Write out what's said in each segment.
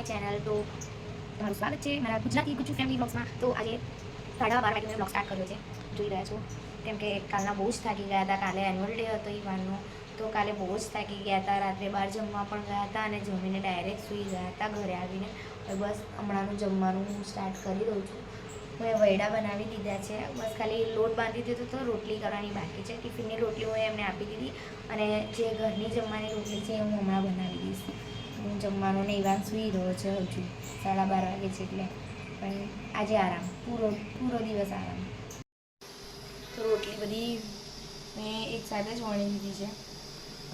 My channel. તો તમારું સ્વાગત છે મારા ગુજરાતી ગુજ્જુ ફેમિલી બ્લોગ્સમાં. તો આજે 12:30 વાગે મેં બ્લોગ સ્ટાર્ટ કર્યો છે, જોઈ રહ્યા છો. કેમ કે કાલના બહુ જ થાકી ગયા હતા. કાલે એન્યુઅલ ડે હતો ઈવાનનો, તો કાલે બહુ જ થાકી ગયા હતા. રાત્રે બહાર જમવા પણ ગયા હતા અને જમીને ડાયરેક્ટ સૂઈ ગયા હતા ઘરે આવીને. બસ હમણાંનું જમવાનું હું સ્ટાર્ટ કરી દઉં છું. મેં વૈડા બનાવી દીધા છે, બસ ખાલી લોટ બાંધી દીધો તો રોટલી કરવાની બાકી છે. ટિફિનની રોટલી હું એમને આપી દીધી અને જે ઘરની જમવાની રોટલી છે એ હું હમણાં બનાવી દઈશ. હું જમવાનું ને ઈવાન સૂઈ રહ્યો છે હજુ 12:30 વાગે છે એટલે. પણ આજે આરામ, પૂરો દિવસ આરામ. તો રોટલી બધી મેં એક સાથે જ વણી દીધી છે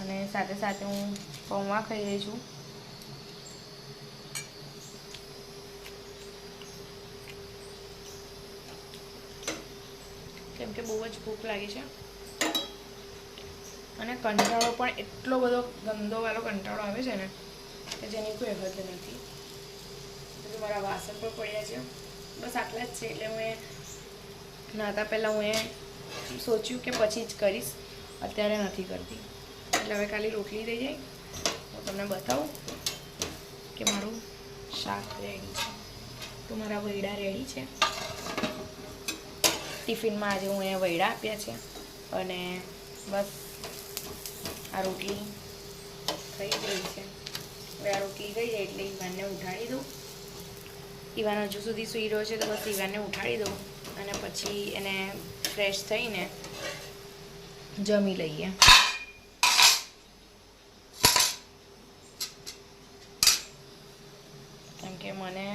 અને સાથે સાથે હું પૌવા ખાઈ રહી છું. કેમ કે બહુ જ ભૂખ લાગી છે અને કંટાળો પણ એટલો બધો ગંદોવાળો કંટાળો આવે છે ને કે જેની કોઈ હદ નથી. એટલે મારા વાસણ પણ પડ્યા છે, બસ આટલા જ છે. એટલે મેં નાતા પહેલાં હું એ સોચ્યું કે પછી જ કરીશ, અત્યારે નથી કરતી. એટલે હવે ખાલી રોટલી થઈ જાય હું તમને બતાવું કે મારું શાક રેડી છે. તો મારા વૈડા રેડી છે. ટિફિનમાં આજે હું એ વૈડા આપ્યા છે અને બસ આ રોટલી થઈ ગઈ છે. હવે આ રોટલી થઈ જાય એટલે ઈવાનને ઉઠાડી દઉં. ઈવાન હજુ સુધી સૂઈ રહ્યો છે તો બસ ઈવાનને ઉઠાડી દઉં અને પછી એને ફ્રેશ થઈને જમી લઈએ. કેમ કે મને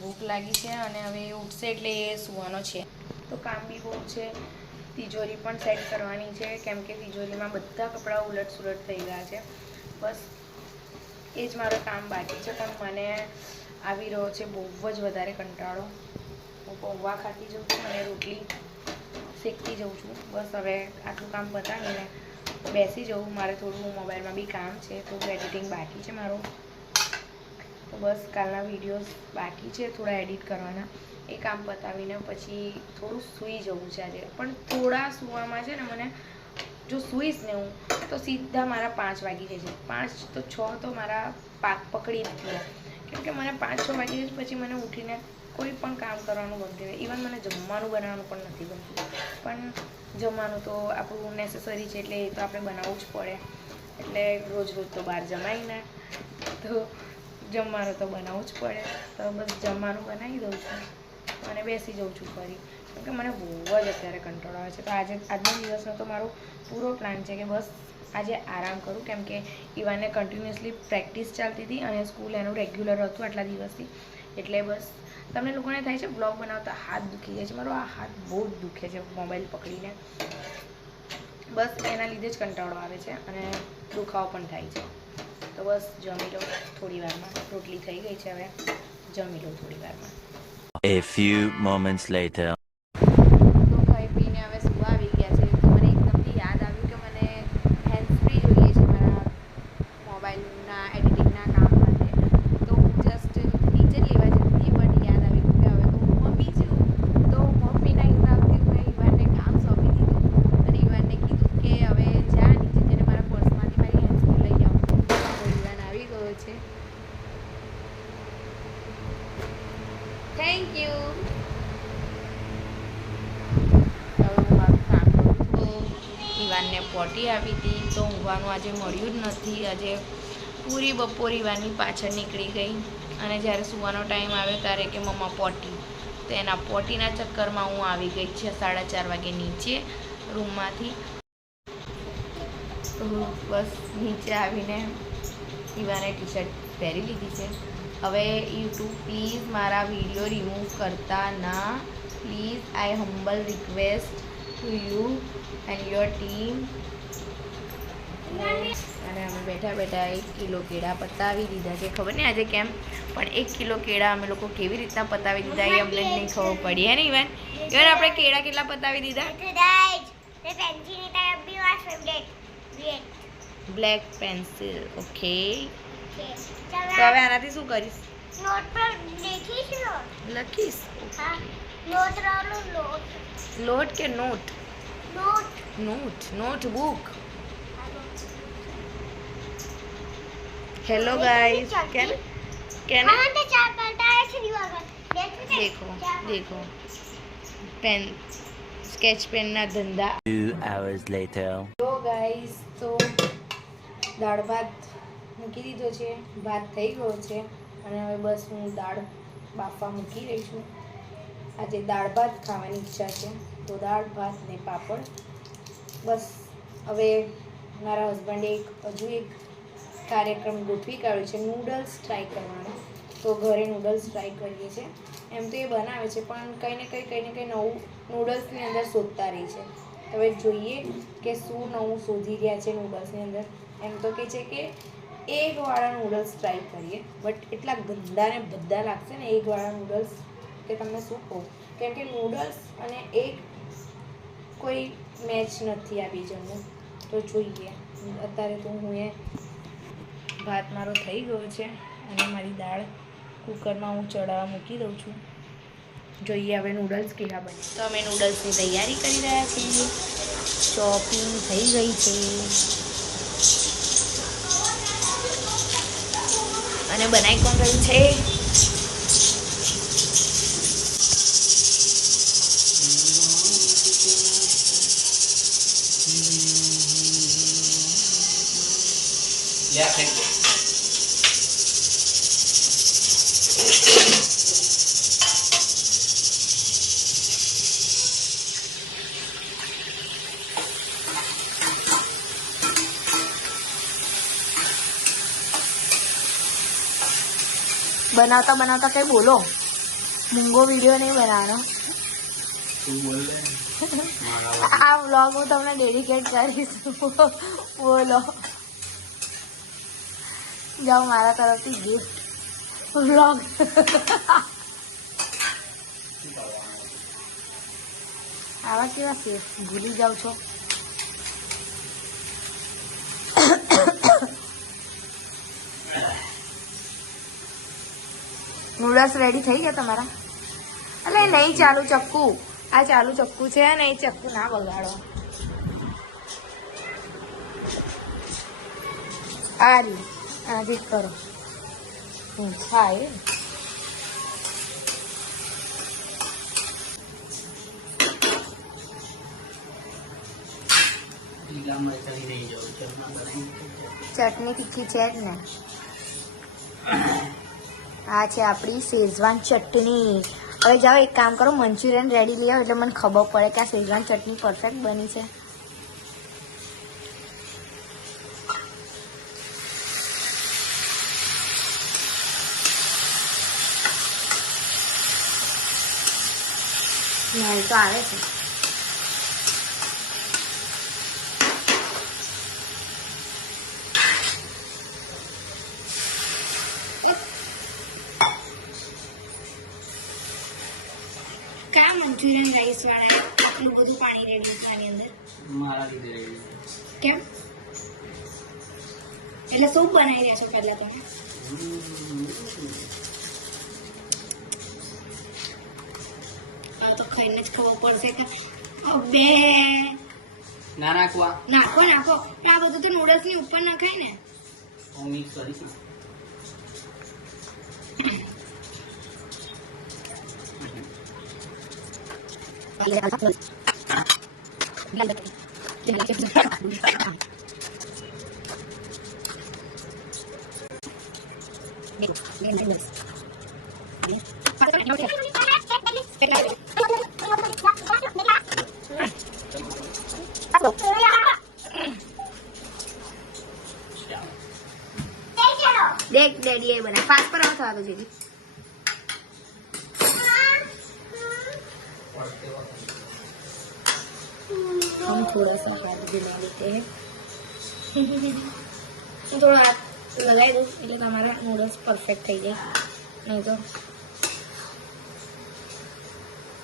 ભૂખ લાગી છે અને હવે એ ઉઠશે એટલે એ સૂવાનો છે. તો કામ બી બહુ છે. તિજોરી પણ સેટ કરવાની છે કેમ કે તિજોરીમાં બધા કપડાં ઉલટ સુલટ થઈ ગયા છે. બસ એ જ મારું કામ બાકી છે. પણ મને આવી રહ્યો છે બહુ જ વધારે કંટાળો. હું પૌવા ખાતી જાઉં છું અને રોટલી શેકતી જાઉં છું. બસ હવે આટલું કામ પતાવીને બેસી જાઉં. મારે થોડું મોબાઈલમાં બી કામ છે, થોડું એડિટિંગ બાકી છે મારું. તો બસ કાલના વિડીયોઝ બાકી છે થોડા એડિટ કરવાના, એ કામ પતાવીને પછી થોડું સૂઈ જવું છે આજે. પણ થોડા સૂવામાં છે ને મને, જો સૂઈશ ને હું તો સીધા મારા 5 વાગી જાય છે. 5 તો 6 તો મારા પાક પકડી નથી લે. કેમ કે મને 5-6 વાગી જાય પછી મને ઉઠીને કોઈ પણ કામ કરવાનું ગમતું નહીં. ઇવન મને જમવાનું બનાવવાનું પણ નથી ગમતું. પણ જમવાનું તો આપણું નેસેસરી છે એટલે એ તો આપણે બનાવવું જ પડે. એટલે રોજ તો બહાર જમાય ને, તો જમવાનું તો બનાવવું જ પડે. તો બસ જમવાનું બનાવી દઉં છું અને બેસી જાઉં છું ફરી. કેમ કે મને બહુ જ અત્યારે કંટાળો આવે છે. તો આજના દિવસનો તો મારો પૂરો પ્લાન છે કે બસ આજે આરામ કરું. કેમ કે ઈવાનને કન્ટિન્યુઅસલી પ્રેક્ટિસ ચાલતી હતી અને સ્કૂલ એનું રેગ્યુલર હતું આટલા દિવસથી. એટલે બસ તમને લોકોને થાય છે બ્લોગ બનાવતા હાથ દુખી જાય છે. મારો આ હાથ બહુ જ દુખે છે મોબાઈલ પકડીને. બસ એના લીધે જ કંટાળો આવે છે અને દુખાવો પણ થાય છે. તો બસ જમી લો થોડી વારમાં. રોટલી થઈ ગઈ છે, હવે જમી લો થોડી વારમાં. A few moments later. તો ખાઈ પીને હવે સુવા આવી ગયા છે. તો મને એકદમથી યાદ આવ્યું કે મને હેન્ડ ફ્રી જોઈએ છે મારા મોબાઈલના એડિટિંગના કામ માટે. તો હું જસ્ટ નીચે લેવા જતી હતી પણ યાદ આવ્યું કે હવે તો હું મમ્મી છું. તો મમ્મીના હિસાબથી મેં ઈવાનને કામ સોંપી દીધું અને ઈવાનને કીધું કે હવે જા નીચે જઈને મારા પર્સમાંથી મારી હેન્ડ ફ્રી લઈ આવું. તો ઈવાન આવી ગયો છે. Thank you. ઈવાનને પોટી આપી હતી તો ઊંઘવાનું આજે મળ્યું જ નથી. આજે પૂરી બપોર ઈવાનની પાછળ નીકળી ગઈ અને જ્યારે સૂવાનો ટાઈમ આવ્યો ત્યારે કે મમ્મા પોટી. તો એના પોટીના ચક્કરમાં હું આવી ગઈ છે 4:30 વાગે નીચે રૂમમાંથી. તો બસ નીચે આવીને ઈવાને ટી-શર્ટ પહેરી લીધી છે. હવે યુટ્યુબ પ્લીઝ મારા વિડીયો રિમૂવ કરતા ના. Please I humble request to you and your team. અને અમે બેઠા બેઠા 1 કિલો કેળા પતાવી દીધા છે. ખબર નહીં આજે કેમ, પણ 1 કિલો કેળા અમે લોકો કેવી રીતના પતાવી દીધા એ અમને નહીં ખબર પડી. હે ને ઈવાન? ઈવાન આપણે કેળા કેટલા પતાવી દીધા? Black pencil. ઓકે. તો હવે આનાથી શું કરીશ? નોટ પર લખીશ. હા, નોટ રાલો નોટ. લોટ કે note? Note. Notebook. Hello guys. क्या हाँ तो चार पलटा है श्री बाबा देखो देखो पेन स्केच पेन ना धंधा 2 hours later. તો ગાઈસ તો દાળ ભાત મૂકી દીધો છે, ભાત થઈ ગયો છે અને હવે બસ હું દાળ બાફવા મૂકી રહી છું. આજે દાળ ભાત ખાવાની ઈચ્છા છે તો દાળ ભાત ને પાપડ. બસ હવે મારા હસબન્ડે હજુ એક કાર્યક્રમ ગોઠવી કાઢ્યો છે, નૂડલ્સ ટ્રાય કરવાનો. તો ઘરે નૂડલ્સ ટ્રાય કરીએ છીએ. એમ તો એ બનાવે છે પણ કંઈ ને કંઈ નવું નૂડલ્સની અંદર શોધતા રહી છે. હવે જોઈએ કે શું નવું શોધી રહ્યા છે નૂડલ્સની અંદર. એમ તો કહે છે કે એગવાળા નૂડલ્સ ટ્રાય કરીએ, બટ એટલા ગંદા ને બધા લાગશે ને એગવાળા નૂડલ્સ કે તમને શું કહું. કેમ કે નૂડલ્સ અને એગ કોઈ મેચ નથી આ બીજાનું. તો જોઈએ. અત્યારે તો હું એ ભાત મારો થઈ ગયો છે અને મારી દાળ કુકરમાં હું ચડાવવા મૂકી દઉં છું. જોઈએ હવે નૂડલ્સ કેવા બને. તો અમે નૂડલ્સની તૈયારી કરી રહ્યા છીએ. ચોપિંગ થઈ ગઈ છે અને બનાવી કોણ રહ્યું છે? बनाता बनाता कहीं बोलो, मूंगो वीडियो नहीं बनाना. आ व्लॉग હું તમને ડેડિકેટ કરીશ. બોલો, જાઓ મારા તરફથી ગિફ્ટ વ્લોગ. આવા કેવા છે, ભૂલી જાવ છો. નૂડલ્સ રેડી થઈ ગયા તમારા? એટલે નહીં ચાલુ ચક્કુ, આ ચાલુ ચક્કુ છે ને એ ચક્કુ ના બગાડો. આ રી આજી કરો થાય. ચટણી તીખી છે જ ને. આ છે આપણી શેઝવાન ચટણી. હવે જાઓ એક કામ કરો, મંચુરિયન રેડી લઈ આવો એટલે મને ખબર પડે કે આ શેઝવાન ચટણી પરફેક્ટ બની છે. સ્મેલ તો આવે છે. કા મંચુરિયન રાઈસ વાળા આટલું બધું પાણી રેડી આની અંદર મારા લીધે કેમ? એટલે સૂપ બનાવી રહ્યા છો પહેલા તમે? તો ખાઈને જ ખબર પડશે કે બે ના નાખવા નાખો નાખો. આ બધું તો નૂડલ્સ ની ઉપર નખાય ને. હું મિક્સ કરીશ. देख डैडी ये बना पास पर आओ थोड़ा तो जी. हम थोड़ा सा हाथ दिला देते हैं. थोड़ा हाथ लगाई दो એટલે તમારા નૂડલ્સ પરફેક્ટ થઈ જાય. નહીં તો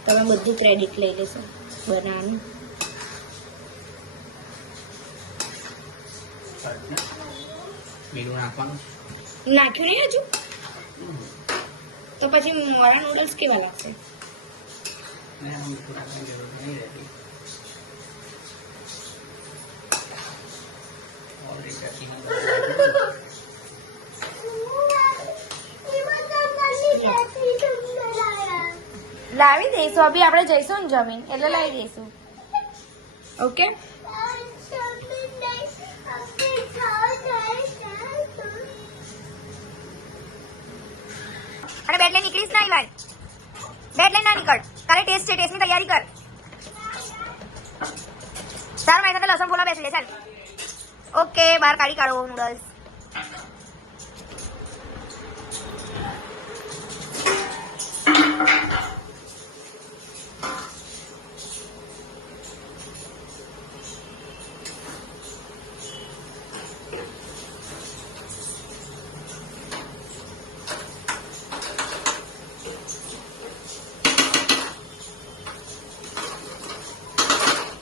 તમે બધું ક્રેડિટ લઈ લેશો બનાવવાનું. મીઠું નાખવાનું નાખ્યું નહીં હજુ તો પછી મારા નૂડલ્સ કેવા લાગશે? મીઠું નાખવાની જરૂર નહીં રહેતી. ઓલરેડી ચટણી લાવી દઈશું. અભી આપણે જઈશું ને જમીન એટલે લાવી દઈશું. ઓકે અને બેડ લઈને નીકળીશ ના ઈવાન. બેડ લઈને ના નીકળ. તારે ટેસ્ટ છે, ટેસ્ટની તૈયારી કર. ચાલ મારી સાથે લસણ ફોલા બેસી લે ચાલ. ઓકે બહાર કાઢી કાઢો નૂડલ્સ.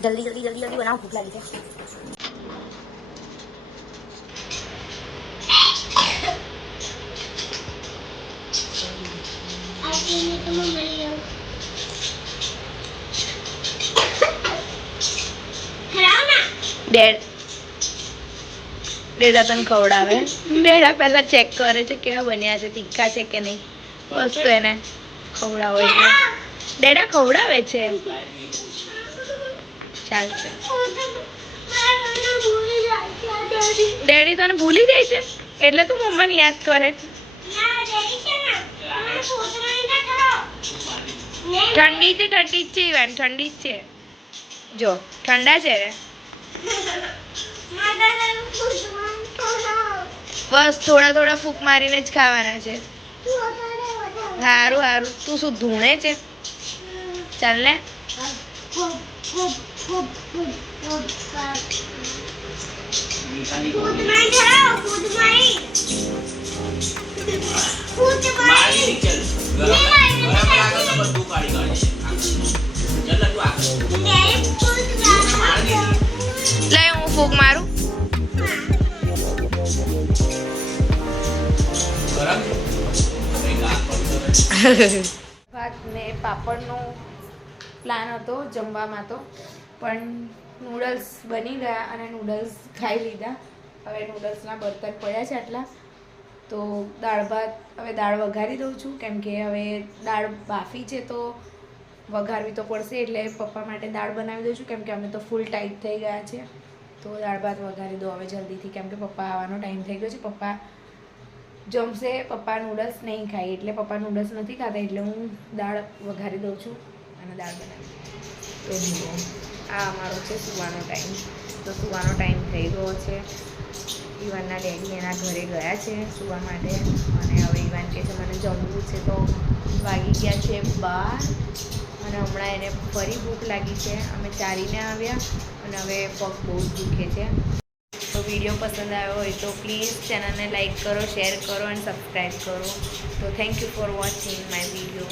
જલ્દી જલ્દી જલ્દી જલ્દી બનાવો, ભૂખ લાગી છે. ડેડા તને ખવડાવે. ડેડા પહેલા ચેક કરે છે કેવા બન્યા છે, તીખા છે કે નહીં. વસ્તુ એને ખવડાવો એટલે ડેડા ખવડાવે છે. ચાલશે. ડેડી તને ભૂલી જાય છે એટલે તું મમ્માને યાદ કરે છે. ઠંડી છે, ઠંડી જ છે ઈવાન, ઠંડી જ છે. જો ઠંડા છે ને. બસ થોડા થોડા ફૂંક મારીને જ ખાવાના છે. સારું સારું. તું શું ધૂણે છે? ચાલ ને. લે હું ફૂંક મારું. ભાત ને પાપડનો પ્લાન હતો જમવામાં તો, પણ નૂડલ્સ બની ગયા અને નૂડલ્સ ખાઈ લીધા. હવે નૂડલ્સના બર્તન પડ્યા છે આટલા. તો દાળ ભાત હવે દાળ વઘારી દઉં છું, કેમ કે હવે દાળ બાફી છે તો વઘારવી તો પડશે. એટલે પપ્પા માટે દાળ બનાવી દઉં છું, કેમ કે અમે તો ફૂલ ટાઈટ થઈ ગયા છે. તો દાળ ભાત વઘારી દો હવે જલ્દીથી, કેમ કે પપ્પા આવવાનો ટાઈમ થઈ ગયો છે. પપ્પા જમશે, પપ્પા નૂડલ્સ નહીં ખાય એટલે પપ્પા નૂડલ્સ નથી ખાતા, એટલે હું દાળ વઘારી દઉં છું અને દાળ બનાવી. તો જુઓ આ અમારો છે સુવાનો ટાઈમ. તો સુવાનો ટાઈમ થઈ ગયો છે. ઈવાનના ડેડી એના ઘરે ગયા છે સુવા માટે, અને હવે ઈવાન કહે છે મને જમવું છે. તો વાગી ગયા છે 12 અને હમણાં એને ફરી ભૂખ લાગી છે. અમે ચારીને આવ્યા અને હવે પગ બહુ જ દુખે છે. તો વિડીયો પસંદ આવ્યો હોય તો પ્લીઝ ચેનલને લાઈક કરો, શેર કરો અને સબસ્ક્રાઈબ કરો. તો thank you for watching my video.